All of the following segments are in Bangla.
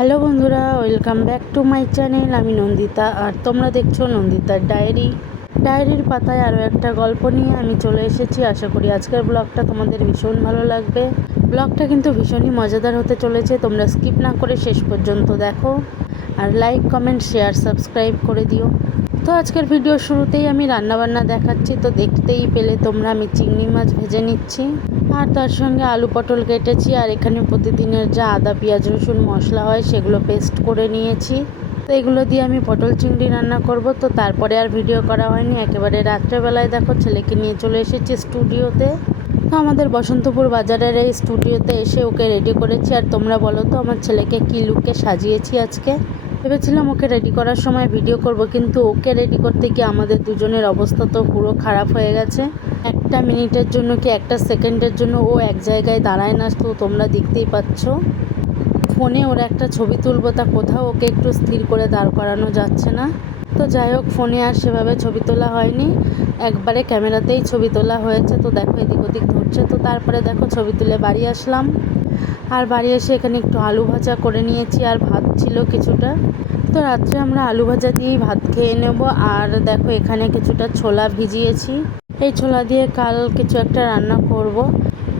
হ্যালো বন্ধুরা, welcome back to my channel. আমি নন্দিতা আর তোমরা দেখছো নন্দিতার ডায়েরির পাতায় আরও একটা গল্প নিয়ে আমি চলে এসেছি। আশা করি আজকের ব্লগটা তোমাদের ভীষণ ভালো লাগবে। ব্লগটা কিন্তু ভীষণই মজাদার হতে চলেছে, তোমরা স্কিপ না করে শেষ পর্যন্ত দেখো আর লাইক, কমেন্ট, শেয়ার, সাবস্ক্রাইব করে দিও। তো আজকের ভিডিও শুরুতেই আমি রান্নাবান্না দেখাচ্ছি, তো দেখতেই পেলে তোমরা আমি চিংড়ি মাছ ভেজে নিচ্ছি আর তার সঙ্গে আলু পটল কেটেছি। আর এখানে প্রতিদিনের যা আদা পেঁয়াজ রসুন মশলা হয় সেগুলো পেস্ট করে নিয়েছি। তো এগুলো দিয়ে আমি পটল চিংড়ি রান্না করব। তো তারপরে আর ভিডিও করা হয়নি, একেবারে রাত্রেবেলায় দেখো ছেলেকে নিয়ে চলে এসেছি স্টুডিওতে। তো আমাদের বসন্তপুর বাজারের এই স্টুডিওতে এসে ওকে রেডি করেছি। আর তোমরা বলো তো আমার ছেলেকে কী লুকে সাজিয়েছি আজকে। ভেবেছিলাম ওকে রেডি করার সময় ভিডিও করব, কিন্তু ওকে রেডি করতে গিয়ে আমাদের দুজনের অবস্থা তো পুরো খারাপ হয়ে গেছে। একটা মিনিটের জন্য কি একটা সেকেন্ডের জন্য ও এক জায়গায় দাঁড়ায় না, তো তোমরা দেখতেই পাচ্ছ। ফোনে ওর একটা ছবি তুলবো, তা কোথাও ওকে একটু স্থির করে দাঁড় করানো যাচ্ছে না। তো যাই হোক, ফোনে আর সেভাবে ছবি তোলা হয়নি, একবারে ক্যামেরাতেই ছবি তোলা হয়েছে। তো দেখো এদিক ওদিক ধরছে। তো তারপরে দেখো ছবি তুলে বাড়ি আসলাম। আর বাড়ি এসে এখানে একটু আলু ভাজা করে নিয়েছি আর ভাত ছিল কিছুটা। তো রাত্রে আমরা আলু ভাজা দিয়েই ভাত খেয়ে নেব। আর দেখো এখানে কিছুটা ছোলা ভিজিয়েছি, এই ছোলা দিয়ে কাল কিছু একটা রান্না করব।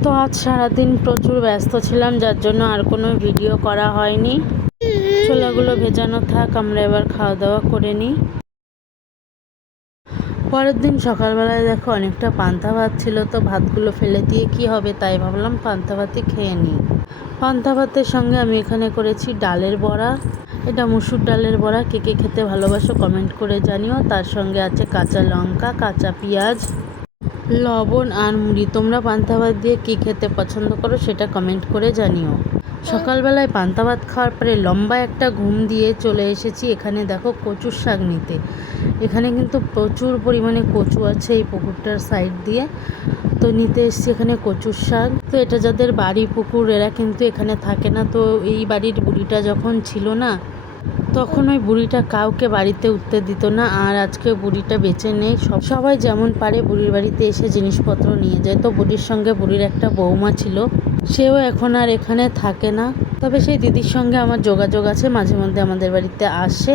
তো আজ সারাদিন প্রচুর ব্যস্ত ছিলাম, যার জন্য আর কোনো ভিডিও করা হয়নি। ছোলাগুলো ভেজানো থাক, আমরা এবার খাওয়া দাওয়া করে নিই। পরের দিন সকালবেলায় দেখো অনেকটা পান্তা ভাত ছিল, তো ভাতগুলো ফেলে দিয়ে কি হবে, তাই ভাবলাম পান্তা ভাতই খেয়ে নিই। পান্তা ভাতের সঙ্গে আমি এখানে করেছি ডালের বড়া। এটা মুসুর ডালের বড়া, কে কে খেতে ভালোবাসো কমেন্ট করে জানিও। তার সঙ্গে আছে কাঁচা লঙ্কা, কাঁচা পেঁয়াজ, লবণ আর মুড়ি। তোমরা পান্তা ভাত দিয়ে কী খেতে পছন্দ করো সেটা কমেন্ট করে জানিও। সকালবেলায় পান্তা ভাত খাওয়ার পরে লম্বা একটা ঘুম দিয়ে চলে এসেছি এখানে দেখো কচুর শাক নিতে। এখানে কিন্তু প্রচুর পরিমাণে কচু আছে এই পুকুরটার সাইড দিয়ে, তো নিতে এসছি এখানে কচুর শাক। তো এটা যাদের বাড়ি পুকুর এরা কিন্তু এখানে থাকে না। তো এই বাড়ির বুড়িটা যখন ছিল না, তখন ওই বুড়িটা কাউকে বাড়িতে উঠতে দিত না। আর আজকে বুড়িটা বেঁচে নেই, সবাই যেমন পারে বুড়ির বাড়িতে এসে জিনিসপত্র নিয়ে যায়। তো বুড়ির সঙ্গে বুড়ির একটা বৌমা ছিল, সেও এখন আর এখানে থাকে না। তবে সেই দিদির সঙ্গে আমার যোগাযোগ আছে, মাঝে মধ্যে আমাদের বাড়িতে আসে,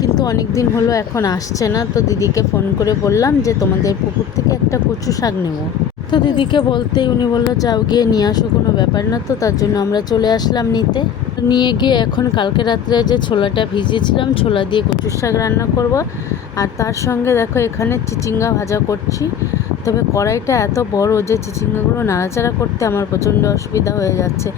কিন্তু অনেক দিন হলো এখন আসছে না। তো দিদিকে ফোন করে বললাম যে তোমাদের পুকুর থেকে একটা কচু শাক নেব। তো দিদিকে বলতেই উনি বললো যাও গিয়ে নিয়ে আসো, কোনো ব্যাপার না। তো তার জন্য আমরা চলে আসলাম নিতে। নিয়ে গিয়ে এখন কালকে রাত্রে যে ছোলাটা ভিজিয়েছিলাম, ছোলা দিয়ে কচুর শাক রান্না করব। আর তার সঙ্গে দেখো এখানে চিচিঙ্গা ভাজা করছি। তবে কড়াইটা এত বড় যে চিচিঙ্গাগুলো নাড়াচাড়া করতে আমার প্রচণ্ড অসুবিধা হয়ে যাচ্ছে।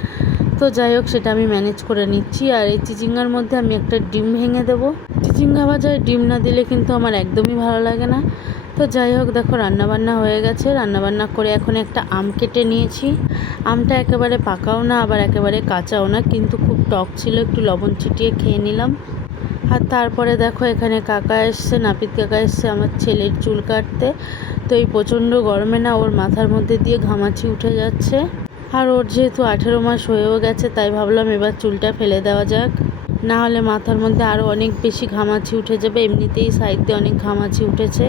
তো যাই হোক, সেটা আমি ম্যানেজ করে নিচ্ছি। আর এই চিচিঙ্গার মধ্যে আমি একটা ডিম ভেঙে দেবো। চিচিঙ্গা ভাজায় ডিম না দিলে কিন্তু আমার একদমই ভালো লাগে না। তো যাই হোক, দেখো রান্নাবান্না হয়ে গেছে। রান্নাবান্না করে এখন একটা আম কেটে নিয়েছি। আমটা একেবারে পাকাও না আবার একেবারে কাঁচাও না, কিন্তু খুব টক ছিল, একটু লবণ ছিটিয়ে খেয়ে নিলাম। আর তারপরে দেখো এখানে কাকা এসছে, নাপিত কাকা এসছে আমার ছেলের চুল কাটতে। তো এই প্রচণ্ড গরমে না ওর মাথার মধ্যে দিয়ে ঘামাচি উঠে যাচ্ছে। আর ওর যেহেতু 18 মাস হয়েও গেছে, তাই ভাবলাম এবার চুলটা ফেলে দেওয়া যাক, না হলে মাথার মধ্যে আরও অনেক বেশি ঘামাচি উঠে যাবে। এমনিতেই সাইডে অনেক ঘামাচি উঠেছে।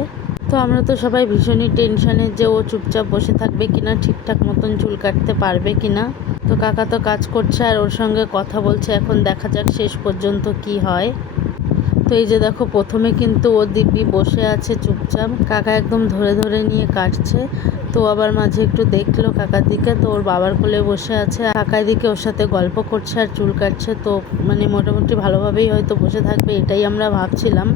তো আমরা তো সবাই ভীষণই টেনশানে যে ও চুপচাপ বসে থাকবে কিনা, ঠিকঠাক মতন চুল কাটতে পারবে কিনা। তো কাকা তো কাজ করছে আর ওর সঙ্গে কথা বলছে, এখন দেখা যাক শেষ পর্যন্ত কি হয়। তো এই যে দেখো প্রথমে কিন্তু ও দিব্যি বসে আছে চুপচাপ, কাকা একদম ধরে ধরে নিয়ে কাটছে। তো আবার মাঝে একটু দেখলো কাকার দিকে, তো ওর বাবার কোলে বসে আছে, কাকার দিকে ওর সাথে গল্প করছে আর চুল কাটছে। তো মানে মোটামুটি ভালোভাবেই হয়তো বসে থাকবে এটাই আমরা ভাবছিলাম,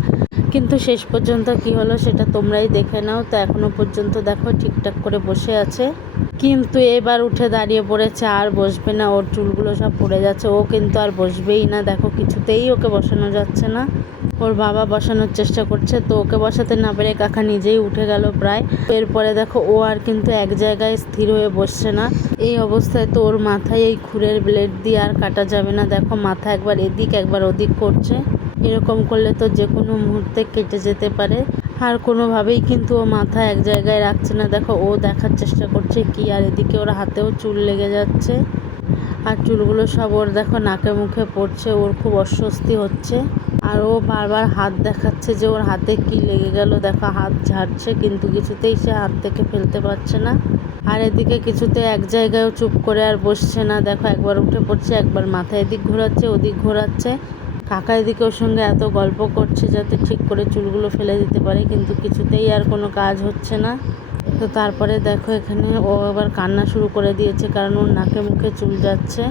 কিন্তু শেষ পর্যন্ত কি হলো সেটা তোমরাই দেখে নাও। তো এখনো পর্যন্ত দেখো ঠিকঠাক করে বসে আছে, কিন্তু এবার উঠে দাঁড়িয়ে পড়েছে, আর বসবে না। ওর চুলগুলো সব পড়ে যাচ্ছে, ও কিন্তু আর বসবেই না। দেখো কিছুতেই ওকে বসানো যাচ্ছে না। ওর বাবা বসানোর চেষ্টা করছে, তো ওকে বসাতে না পেরে কাকা নিজেই উঠে গেল প্রায়। এরপরে দেখো ও আর কিন্তু এক জায়গায় স্থির হয়ে বসছে না। এই অবস্থায় তো ওর মাথায় এই খুরের ব্লেড দিয়ে আর কাটা যাবে না। দেখো মাথা একবার এদিক একবার ওদিক করছে, এরকম করলে তো যে কোনো মুহূর্তে কেটে যেতে পারে। আর কোনোভাবেই কিন্তু ও মাথা এক জায়গায় রাখছে না। দেখো ও দেখার চেষ্টা করছে কি, আর এদিকে ওর হাতেও চুল লেগে যাচ্ছে। আর চুলগুলো সব ওর দেখো নাকে মুখে পড়ছে, ওর খুব অস্বস্তি হচ্ছে। আর ও বারবার হাত দেখাচ্ছে যে ওর হাতে কি লেগে গেল। দেখো হাত ঝাড়ছে, কিন্তু কিছুতেই সে হাত থেকে ফেলতে পারছে না। আর এদিকে কিছুতে এক জায়গায়ও চুপ করে আর বসছে না। দেখো একবার উঠে পড়ছে, একবার মাথা এদিক ঘোরাচ্ছে ওদিক ঘোরাচ্ছে। কাকা এদিকে ওর সঙ্গে এত গল্প করছে যাতে ঠিক করে চুলগুলো ফেলে দিতে পারে, কিন্তু কিছুতেই আর কোনো কাজ হচ্ছে না। তো তারপরে দেখো এখানে ও আবার কান্না শুরু করে দিয়েছে, কারণ ওর নাকে মুখে চুল যাচ্ছে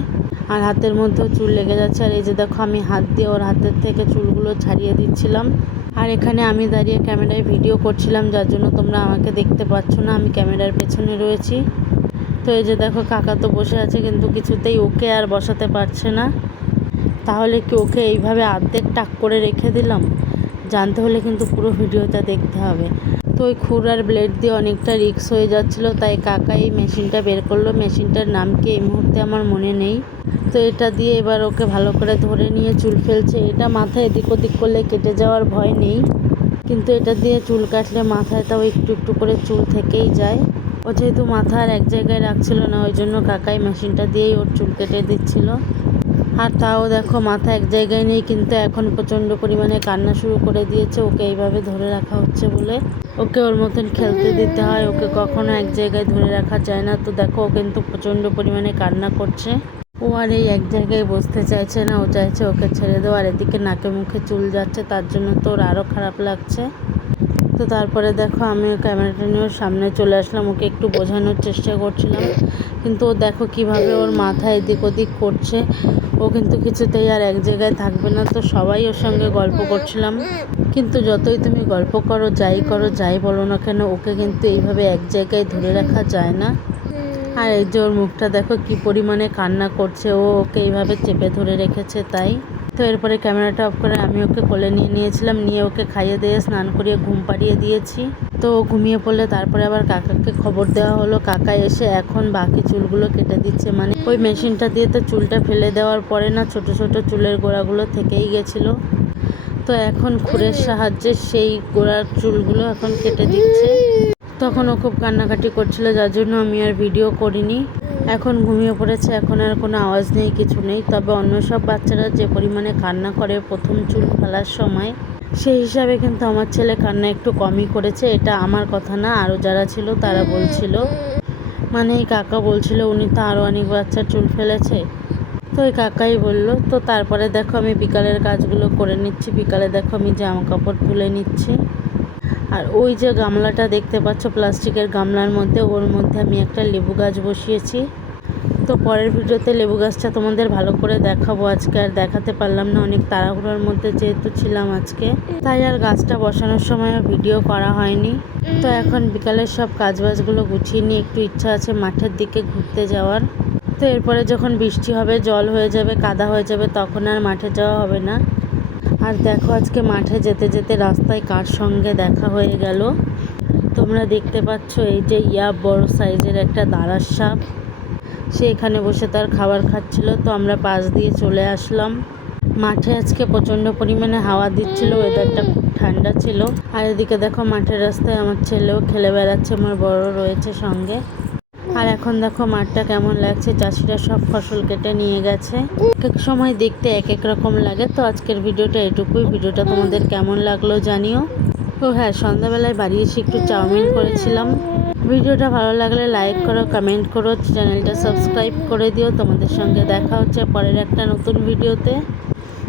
আর হাতের মধ্যেও চুল লেগে যাচ্ছে। আর এই যে দেখো আমি হাত দিয়ে ওর হাতের থেকে চুলগুলো ছাড়িয়ে দিচ্ছিলাম। আর এখানে আমি দাঁড়িয়ে ক্যামেরায় ভিডিও করছিলাম, যার জন্য তোমরা আমাকে দেখতে পাচ্ছ না, আমি ক্যামেরার পেছনে রয়েছি। তো এই যে দেখো কাকা তো বসে আছে, কিন্তু কিছুতেই ওকে আর বসাতে পারছে না। তাহলে কি ওকে এইভাবে অর্ধেক টাক করে রেখে দিলাম? জানতে হলে কিন্তু পুরো ভিডিওটা দেখতে হবে। তো ওই খুর আর ব্লেড দিয়ে অনেকটা রিস্ক হয়ে যাচ্ছিলো, তাই কাকা এই মেশিনটা বের করলো। মেশিনটার নাম কি এই মুহূর্তে আমার মনে নেই। তো এটা দিয়ে এবার ওকে ভালো করে ধরে নিয়ে চুল ফেলছে। এটা মাথায় এদিক ওদিক করলে কেটে যাওয়ার ভয় নেই, কিন্তু এটা দিয়ে চুল কাটলে মাথায় তাও একটু একটু করে চুল থেকেই যায়। ও যেহেতু মাথা আর এক জায়গায় রাখছিল না, ওই জন্য কাকাই মেশিনটা দিয়েই ওর চুল কেটে দিচ্ছিল। আর তাও দেখো মাথা এক জায়গায় নেই, কিন্তু এখন প্রচণ্ড পরিমাণে কান্না শুরু করে দিয়েছে। ওকে এইভাবে ধরে রাখা হচ্ছে বলে ওকে ওর মতন খেলতে দিতে হয়, ওকে কখনো এক জায়গায় ধরে রাখা যায় না। তো দেখো ও কিন্তু প্রচণ্ড পরিমাণে কান্না করছে। ও আর এই এক জায়গায় বসতে চাইছে না, ও চাইছে ওকে ছেড়ে দেওয়া। আর এদিকে নাকে মুখে চুল যাচ্ছে, তার জন্য তো ওর আরও খারাপ লাগছে। তো তারপরে দেখো আমি ক্যামেরাটা নিয়ে ওর সামনে চলে আসলাম, ওকে একটু বোঝানোর চেষ্টা করছিলাম, কিন্তু ও দেখো কিভাবে ওর মাথা এদিক ওদিক করছে। ও কিন্তু কিছুতেই আর এক জায়গায় থাকবে না। তো সবাই ওর সঙ্গে গল্প করছিলাম, কিন্তু যতই তুমি গল্প করো যাই বলো না কেন, ওকে কিন্তু এইভাবে এক জায়গায় ধরে রাখা যায় না। আর এই যে ওর মুখটা দেখো কি পরিমাণে কান্না করছে, ও ওকে এইভাবে চেপে ধরে রেখেছে তাই। তো এরপরে ক্যামেরাটা অফ করে আমি ওকে কোলে নিয়েছিলাম, নিয়ে ওকে খাইয়ে দিয়ে স্নান করিয়ে ঘুম পাড়িয়ে দিয়েছি। তো ও ঘুমিয়ে পড়লে তারপরে আবার কাকাকে খবর দেওয়া হলো। কাকা এসে এখন বাকি চুলগুলো কেটে দিচ্ছে। মানে ওই মেশিনটা দিয়ে তো চুলটা ফেলে দেওয়ার পরে না ছোট ছোট চুলের গোড়াগুলো থেকেই গেছিলো। তো এখন খুরের সাহায্যে সেই গোড়ার চুলগুলো এখন কেটে দিচ্ছে। তখন ও খুব কান্নাকাটি করছিল, যার জন্য আমি আর ভিডিও করিনি। এখন ঘুমিয়ে পড়েছে, এখন আর কোনো আওয়াজ নেই, কিছু নেই। তবে অন্য সব বাচ্চারা যে পরিমাণে কান্না করে প্রথম চুল ফেলার সময়, সেই হিসাবে কিন্তু আমার ছেলে কান্না একটু কমই করেছে। এটা আমার কথা না, আরও যারা ছিল তারা বলছিল। মানে এই কাকা বলছিল উনি তো আরও অনেক বাচ্চার চুল ফেলেছে, তো ওই কাকাই বললো। তো তারপরে দেখো আমি বিকালের কাজগুলো করে নিচ্ছি। বিকালে দেখো আমি জামা কাপড় তুলে নিচ্ছি। আর ওই যে গামলাটা দেখতে পাচ্ছ প্লাস্টিকের গামলার মধ্যে, ওর মধ্যে আমি একটা লেবু গাছ বসিয়েছি। তো পরের ভিডিওতে লেবু গাছটা তোমাদের ভালো করে দেখাবো। আজকে আর দেখাতে পারলাম না, অনেক তাড়াহুড়োর মধ্যে যেহেতু ছিলাম আজকে, তাই আর গাছটা বসানোর সময় ভিডিও করা হয়নি। তো এখন বিকালের সব কাজবাজগুলো গুছিয়ে নিয়ে একটু ইচ্ছা আছে মাঠের দিকে ঘুরতে যাওয়ার। তো এরপরে যখন বৃষ্টি হবে, জল হয়ে যাবে, কাদা হয়ে যাবে, তখন আর মাঠে যাওয়া হবে না। আর দেখো আজকে মাঠে যেতে যেতে রাস্তায় কার সঙ্গে দেখা হয়ে গেল তোমরা দেখতে পাচ্ছ। এই যে বড় সাইজের একটা দাঁড়ার সাপ, সে এখানে বসে তার খাবার খাচ্ছিল। তো আমরা পাশ দিয়ে চলে আসলাম। মাঠে আজকে প্রচণ্ড পরিমাণে হাওয়া দিচ্ছিল, ওয়েদারটা খুব ঠান্ডা ছিল। আর এদিকে দেখো মাঠের রাস্তায় আমার ছেলেও খেলে বেড়াচ্ছে, আমার বড় রয়েছে সঙ্গে। আর এখন দেখো মাঠটা কেমন লাগছে, চাষিরা সব ফসল কেটে নিয়ে গেছে। এক সময় দেখতে এক এক রকম লাগে। তো আজকের ভিডিওটা এটুকুই। ভিডিওটা তোমাদের কেমন লাগলো জানিও। ও হ্যাঁ, সন্ধ্যাবেলায় বাড়ি এসে একটু চাউমিন করেছিলাম। ভিডিওটা ভালো লাগলে লাইক করো, কমেন্ট করো, চ্যানেলটা সাবস্ক্রাইব করে দিও। তোমাদের সঙ্গে দেখা হচ্ছে পরের একটা নতুন ভিডিওতে।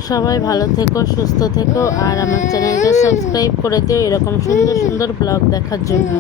সবাই ভালো থেকো, সুস্থ থেকো, আর আমার চ্যানেলটা সাবস্ক্রাইব করে দিও এরকম সুন্দর সুন্দর ব্লগ দেখার জন্য।